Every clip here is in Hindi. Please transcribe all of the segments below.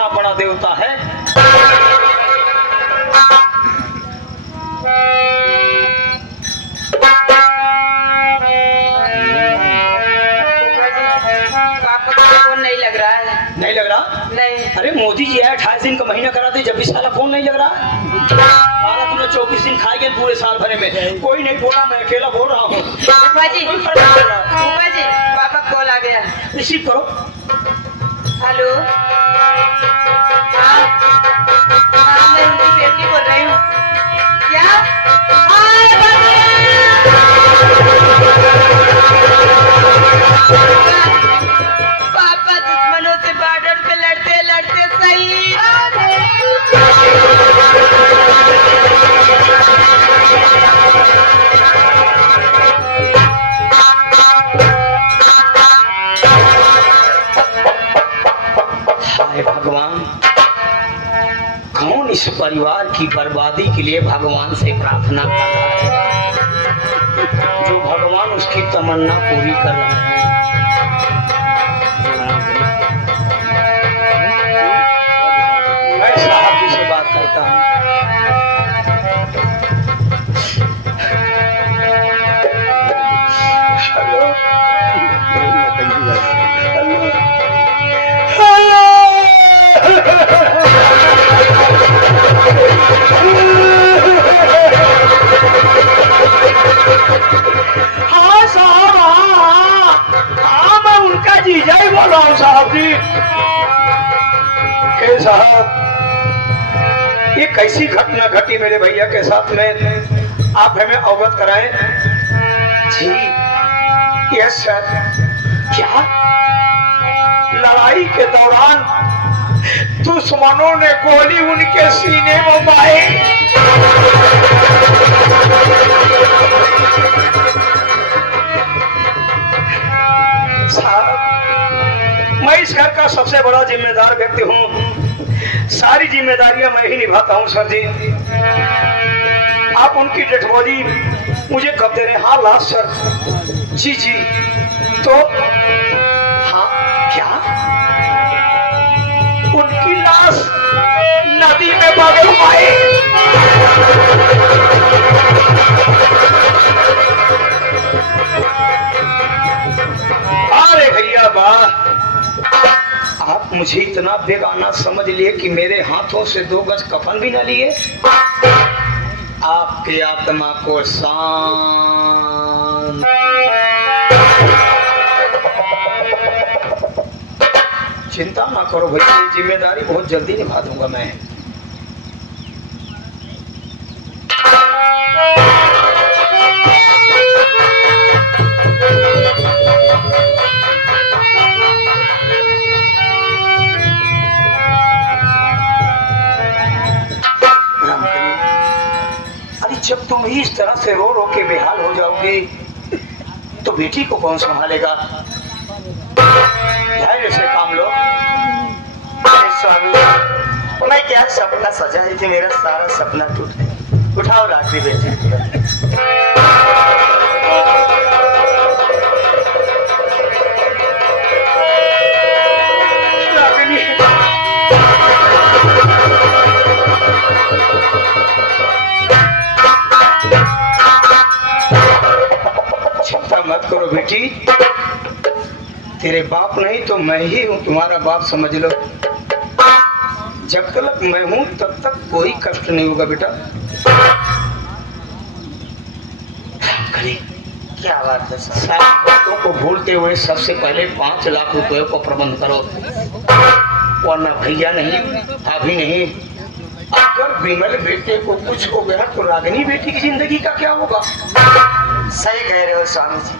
कितना बड़ा देवता है। नहीं लग रहा? नहीं। अरे मोदी जी है 28 दिन का महीना करा दे, जब भी साला फोन नहीं लग रहा है। तुमने 24 दिन खाए गए पूरे साल भरे में, कोई नहीं बोला, मैं अकेला बोल रहा हूँ। फूफा जी पापा कॉल आ गया, रिसीव करो। हेलो, हाँ मैं उनकी बेटी बोल रही हूँ। क्या? पापा दुश्मनों से बॉर्डर पे लड़ते लड़ते सही। हाय भगवान, कौन इस परिवार की बर्बादी के लिए भगवान से प्रार्थना कर रहा है, जो भगवान उसकी तमन्ना पूरी कर रहे हैं। मैं साहब जी से बात करता हूँ। हेलो हाँ साहब, हाँ मैं उनका जीजा ही बोल रहा हूँ साहब जी। साहब, ये कैसी घटना घटी मेरे भैया के साथ में, आप हमें अवगत कराएं। जी यस सर। क्या? लड़ाई के दौरान दुश्मनों ने गोली उनके सीने में मारी। साहब, मैं इस घर का सबसे बड़ा जिम्मेदार व्यक्ति हूँ, सारी जिम्मेदारियां मैं ही निभाता हूँ सर जी। आप उनकी डेड बॉडी मुझे कब दे रहे हैं? हाँ लास्ट सर। जी जी, तो हाँ क्या उनकी लाश नदी में बह पाई? अरे भैया वाह, आप मुझे इतना बेगाना समझ लिए कि मेरे हाथों से 2 गज कफन भी न लिए। आपकी आत्मा को शांत। चिंता ना करो भैया, जिम्मेदारी बहुत जल्दी निभा दूंगा मैं। जब तुम ही इस तरह से रो रो के बेहाल हो जाओगे तो बेटी को कौन संभालेगा? धैर्य से काम लो। स्वामी, मैं क्या सपना सजा है कि मेरा सारा सपना टूट गया। उठाओ रात्रि बेटी। चिंता मत करो बेटी, तेरे बाप नहीं तो मैं ही हूँ, तुम्हारा बाप समझ लो। जब तक मैं हूँ तब तक कोई कष्ट नहीं होगा बेटा। क्या बात है सर? सारी बातों को भूलते हुए सबसे पहले 5 लाख रुपए को प्रबंध करो, वरना भैया नहीं, भाभी नहीं, अगर विमल बेटे को कुछ हो गया तो रागिनी बेटी की जिंदगी का क्या होगा? सही कह रहे हो स्वामी जी,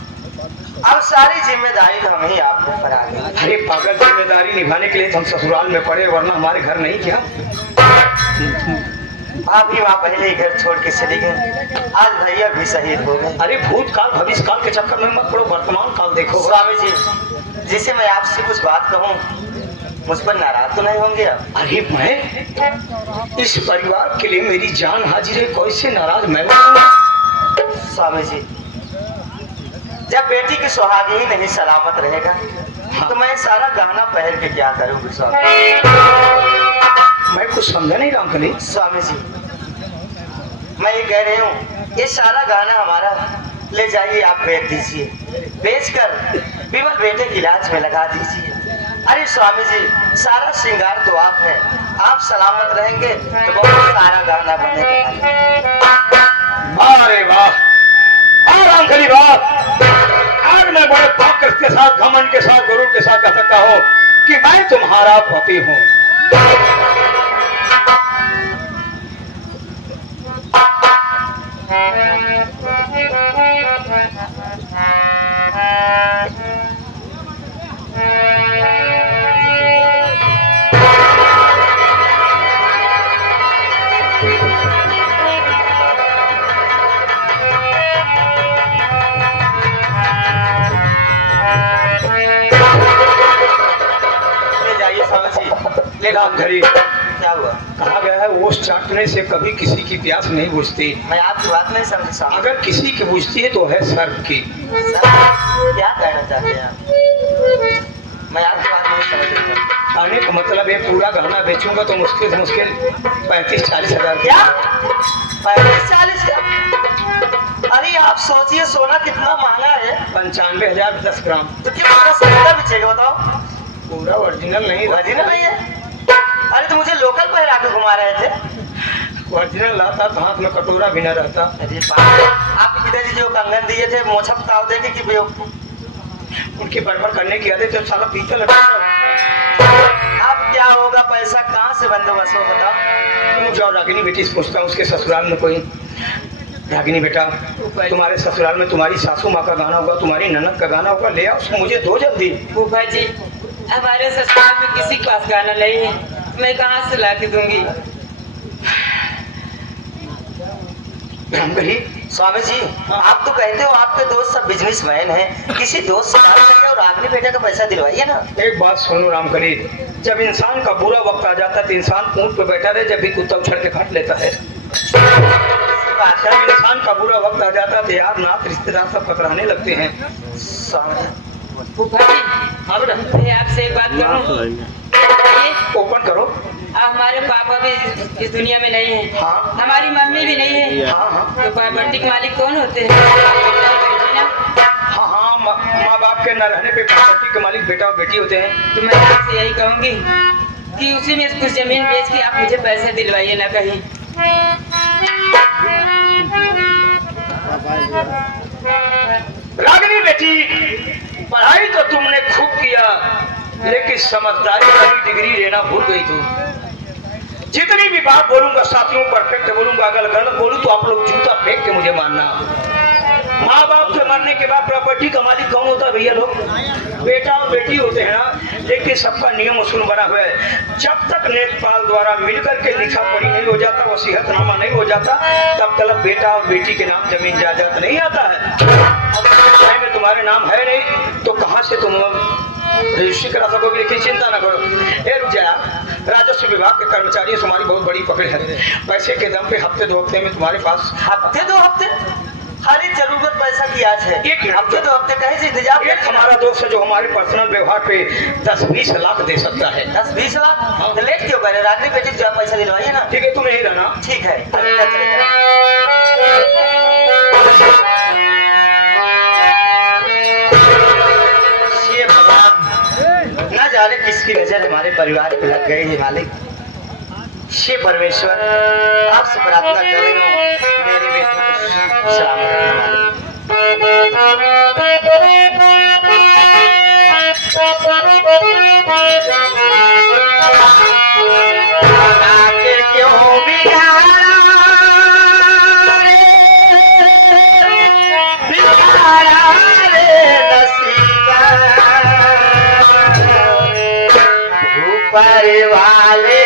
अब सारी जिम्मेदारी तो हम ही आप पर आ गई। अरे पागल, जिम्मेदारी निभाने के लिए हम ससुराल में पड़े, वरना हमारे घर नहीं क्या? आप ही वहाँ पहले ही घर छोड़ के चले गए, आज भैया भी शहीद हो गए। अरे भूतकाल भविष्य काल के चक्कर में मत पड़ो, वर्तमान काल देखो। स्वामी जी, जिसे मैं आपसे कुछ बात कहूँ मुझ पर नाराज तो नहीं होंगे आप? अरे मैं इस परिवार के लिए मेरी जान हाजिर है, कैसे नाराज मैं? स्वामी जी, जब बेटी की सुहाग ही नहीं सलामत रहेगा तो मैं सारा गहना पहन के क्या करूँगी स्वामी? समझा नहीं रामकली। स्वामी जी मैं ये कह रही हूँ, ये सारा गाना हमारा ले जाइए, आप बेच दीजिए, बेचकर विमल बेटे की इलाज में लगा दीजिए। अरे स्वामी जी सारा श्रृंगार तो आप है, आप सलामत रहेंगे तो बहुत सारा गाना बनेगा। अरे वाह, रामकली वाह, आज मैं बड़े ताकत के साथ, घमंड के साथ, गुरूर के साथ कह सकता हूँ कि मैं तुम्हारा पति हूँ। ले रामधरी, क्या हुआ? कहा गया है ओस चाटने से कभी किसी की प्यास नहीं बुझती। मैं आपकी बात नहीं समझ सकता। अगर किसी की बुझती है तो है सर्प की। क्या कहना चाहते हैं आप? मैं आपकी बात नहीं समझ रहा। आने का मतलब ये पूरा गहना बेचूंगा तो मुश्किल से मुश्किल 35-40 हजार। क्या 35-40 का? अरे आप सोचिए सोना कितना महंगा है। 95,000 10 ग्राम। तो क्यों सस्ता बेचेगा बताओ? पूरा ओरिजिनल नहीं, ओरिजिनल नहीं है। अरे तो मुझे लोकल पहरा के घुमा रहे थे। ओरिजिनल लाता तो हाथ में कटोरा भी न रहता। अरे आपके पिताजी जो कंगन दिए थे मोछा बताओ दे कि उनकी बड़बड़ करने की आदत जब साला पीतल। अब क्या होगा, पैसा कहाँ से बंदोबस्त हो बताओ? तुम जाओ रागिनी बेटी से पूछता हूँ उसके ससुराल में कोई। रागिनी बेटा तुम्हारे ससुराल में तुम्हारी सासू माँ का गाना होगा, तुम्हारी ननद का गाना होगा, ले आओ उसको मुझे दो जल्दी। फूफा जी हमारे ससुराल में किसी के पास गाना नहीं है, मैं कहाँ से ला के दूंगी? रामकली स्वामी जी आप तो कहते हो आपके दोस्त सब बिजनेसमैन हैं, किसी दोस्त से बात करिए और आपने बेटा का पैसा दिलवाइए ना। एक बात सुनो रामकली, जब इंसान का बुरा वक्त आ जाता है तो इंसान ऊंट पे बैठा रहे, जब भी कुत्ता उछल के काट लेता है। जब इंसान का बुरा वक्त आ जाता है तो यार नाथ रिश्तेदार सब पकड़ाने लगते हैं। फूफा जी मैं आपसे एक बात करूं? ओपन करो। हमारे पापा भी इस दुनिया में नहीं है, हाँ। हमारी मम्मी भी नहीं है, हाँ हाँ तो प्रॉपर्टी के मालिक कौन होते हैं? हाँ हाँ, माँ बाप के न रहने पे प्रॉपर्टी के मालिक बेटा और बेटी होते हैं। तो मैं आपसे यही कहूंगी कि उसी में कुछ जमीन बेच के आप मुझे पैसे दिलवाइए ना कहीं। रागिनी बेटी पढ़ाई तो तुमने खूब किया, लेकिन समझदारी वाली डिग्री लेना भूल गई तू। जितनी भी बात बोलूंगा साथियों परफेक्ट बोलूंगा, अगर गलत बोलूं तो आप लोग जूता फेंक के मुझे मानना। माँ बाप के मरने के बाद प्रॉपर्टी का मालिक कौन होता है भैया? लोग बेटा और बेटी होते हैं ना, लेकिन सबका नियम उसूल बना हुआ है। जब तक लेखपाल द्वारा मिलकर के लिखा पढ़ी नहीं हो जाता, वसीयतनामा नहीं हो जाता, तब तक बेटा और बेटी के नाम जमीन जायदाद नहीं आता है। अब में तुम्हारे नाम है नहीं तो कहाँ से तुम रजिस्ट्री करा सकोगे? लेकिन चिंता न करो। ए रुक जा, राजस्व विभाग के कर्मचारियों से हमारी बहुत बड़ी पकड़ है। पैसे के दम पे हफ्ते 2 हफ्ते में तुम्हारे पास। हफ्ते 2 हफ्ते? खाली जरूरत पैसा की आज है, एक हफ्ते 2 हफ्ते कहीं से इंतजाम? एक हमारा दोस्त है जो हमारे पर्सनल व्यवहार पे 10-20 लाख दे सकता है। 10-20 लाख? तो लेट क्यों करे? रात्रि बेटी जो पैसा दिलवाइए ना। ठीक है तुम यही रहना। ठीक है। ये भगवान न जाने किसकी नजर हमारे परिवार पे लग गई है मालिक। हे परमेश्वर आपसे प्रार्थना कर रही हूँ मेरे बेटे को सलामत रखना मालिक। क्यों बिगाड़ा रे नसीबा, ऊपर वाले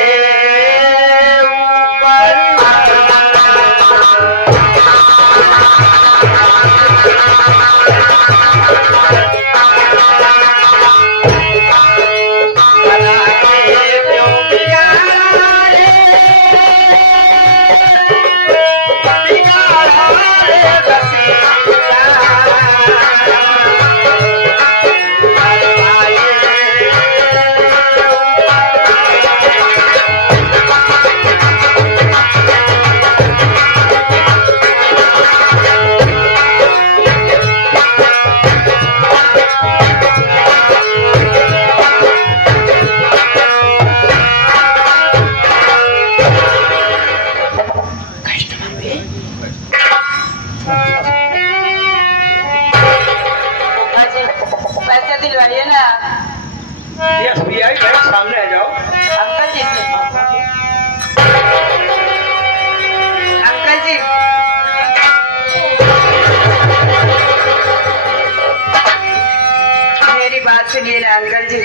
सुनिए ना अंकल जी।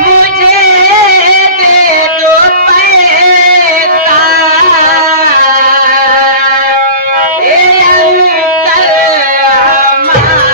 मुझे दे दो पैसा, ए अंकल हमारे।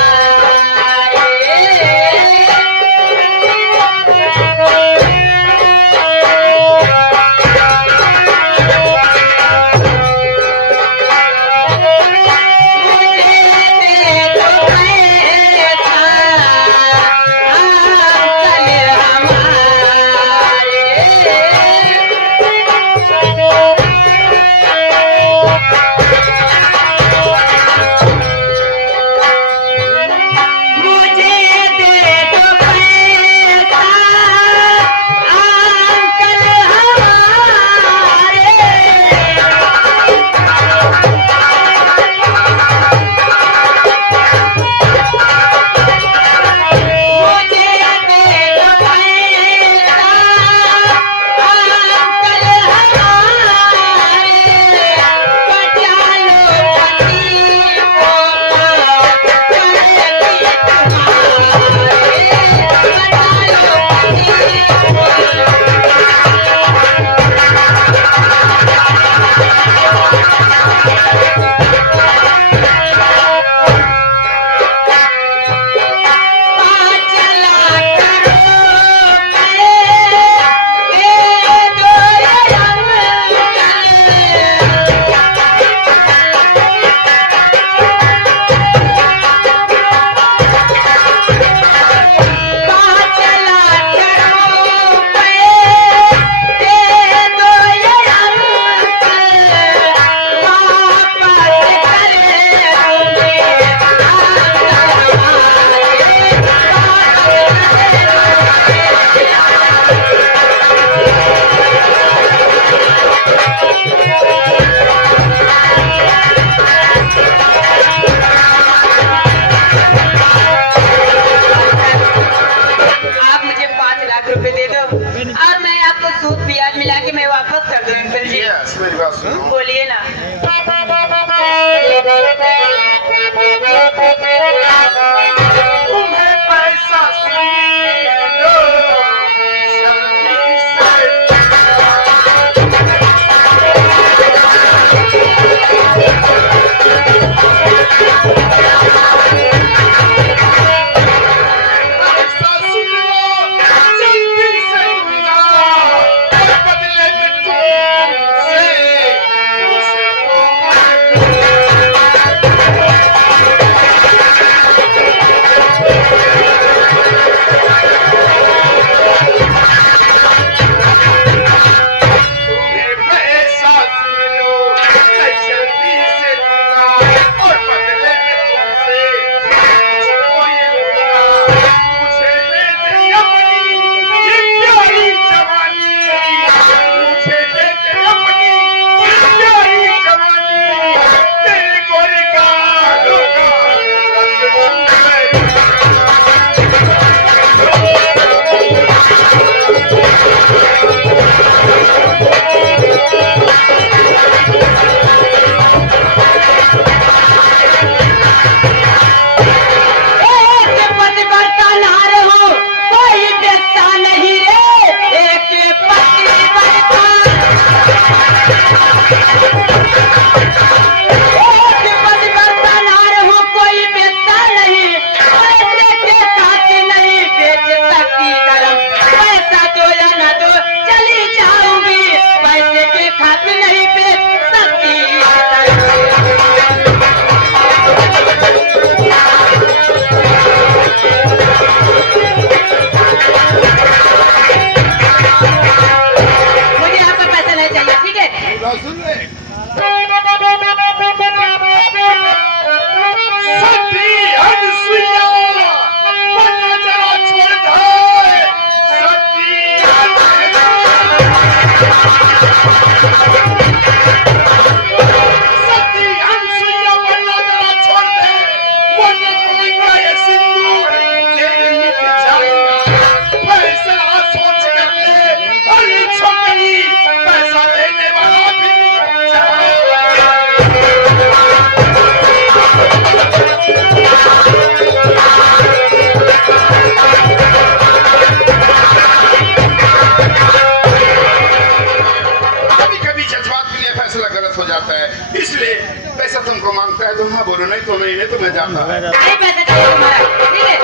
तो नहीं है तो मैं जाता हूँ। नहीं पैसा चाहिए तुम्हारा, ठीक है?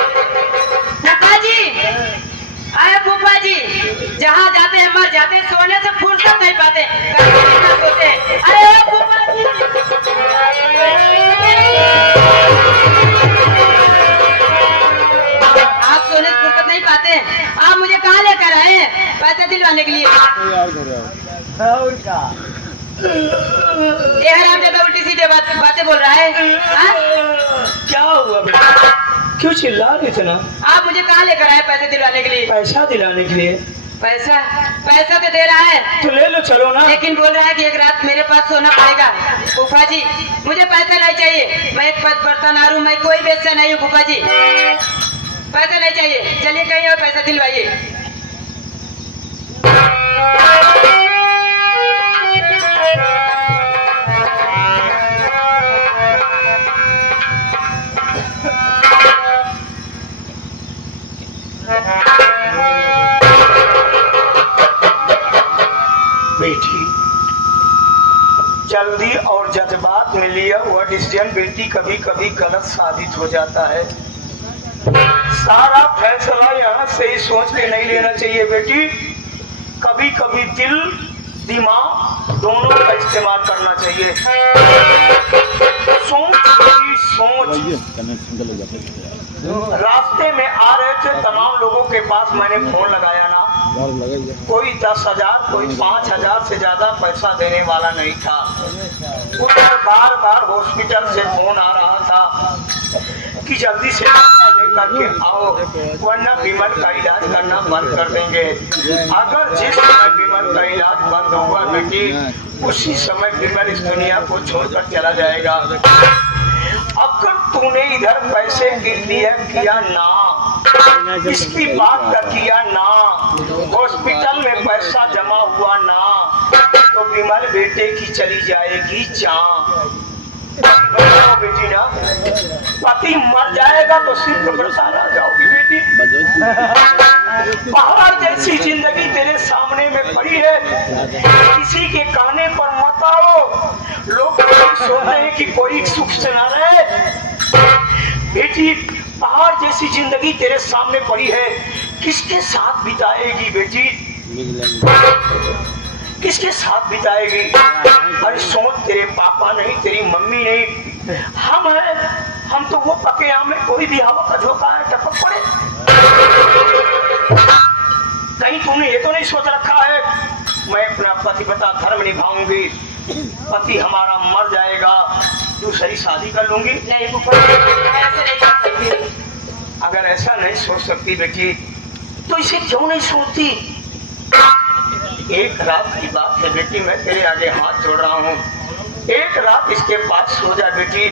फूफा जी, अरे फूफा जी, जहाँ जाते हैं मर जाते हैं, सोने से फुर्सत नहीं पाते, कभी ना सोते हैं। अरे ओ फूफा जी, आप सोने से फुर्सत नहीं पाते, आप मुझे कहाँ लेकर आए हैं पैसे दिलवाने के लिए? ये हरामजादा उल्टी सीधे बातें बोल रहा है, हाँ? क्या हुआ बेटा, क्यों चिल्ला रहे थे ना? आप मुझे कहाँ लेकर आए पैसे दिलवाने के लिए? पैसा दिलाने के लिए? पैसा पैसा तो दे रहा है, तो ले लो, चलो ना। लेकिन बोल रहा है कि एक रात मेरे पास सोना पड़ेगा। फूफा जी, मुझे पैसा नहीं चाहिए, मैं एक बर्तन आरू, मैं कोई बेचा नहीं हूँ फूफा जी, पैसा नहीं चाहिए। चलिए कहीं और पैसा दिलवाइए। बेटी, जल्दी और जज्बात में लिया हुआ डिसीजन बेटी कभी कभी गलत साबित हो जाता है। सारा फैसला यहाँ से ही सोच के नहीं लेना चाहिए बेटी, कभी कभी दिल दिमाग दोनों का इस्तेमाल करना चाहिए। सोच बेटी सोच। रास्ते में आ रहे थे, तमाम लोगों के पास मैंने फोन लगाया ना, कोई 10,000 कोई 5,000 से ज्यादा पैसा देने वाला नहीं था। उधर बार बार हॉस्पिटल से फोन आ रहा था कि जल्दी से पैसा लेकर के आओ, वरना विमल का इलाज करना बंद कर देंगे। अगर जिस समय विमल का इलाज बंद होगा बेटी, उसी समय विमल इस दुनिया को छोड़कर चला जाएगा। अगर तूने इधर पैसे के लिए किया ना, इसकी बात का किया ना, हॉस्पिटल में पैसा जमा हुआ ना, तो विमल बेटे की चली जाएगी जान। बेटी ना, पति मर जाएगा तो सिर्फ बरसाना जाओगी बेटी। पहाड़ जैसी जिंदगी तेरे सामने में पड़ी है, किसी के कहने पर मत आओ। लोग सोचते हैं कि कोई सुख से ना रहे। बेटी, पहाड़ जैसी जिंदगी तेरे सामने पड़ी है, किसके साथ बिताएगी बेटी, किसके साथ बिताएगी? अरे सोच, तेरे पापा नहीं, तेरी मम्मी नहीं, हम हैं। हम तो वो पके आम में कोई भी हवा का झोंका है टपक पड़े। कहीं तुमने ये तो नहीं सोच रखा है मैं अपना पतिव्रता धर्म निभाऊंगी, पति हमारा मर जाएगा, दूसरी शादी कर लूंगी? नहीं फूफा जी, ऐसे नहीं कर सकती। अगर ऐसा नहीं सोच सकती बेटी, तो इसे क्यों नहीं सोचती? एक रात की बात है बेटी, मैं तेरे आगे हाथ जोड़ रहा हूँ, एक रात इसके पास सो जा बेटी।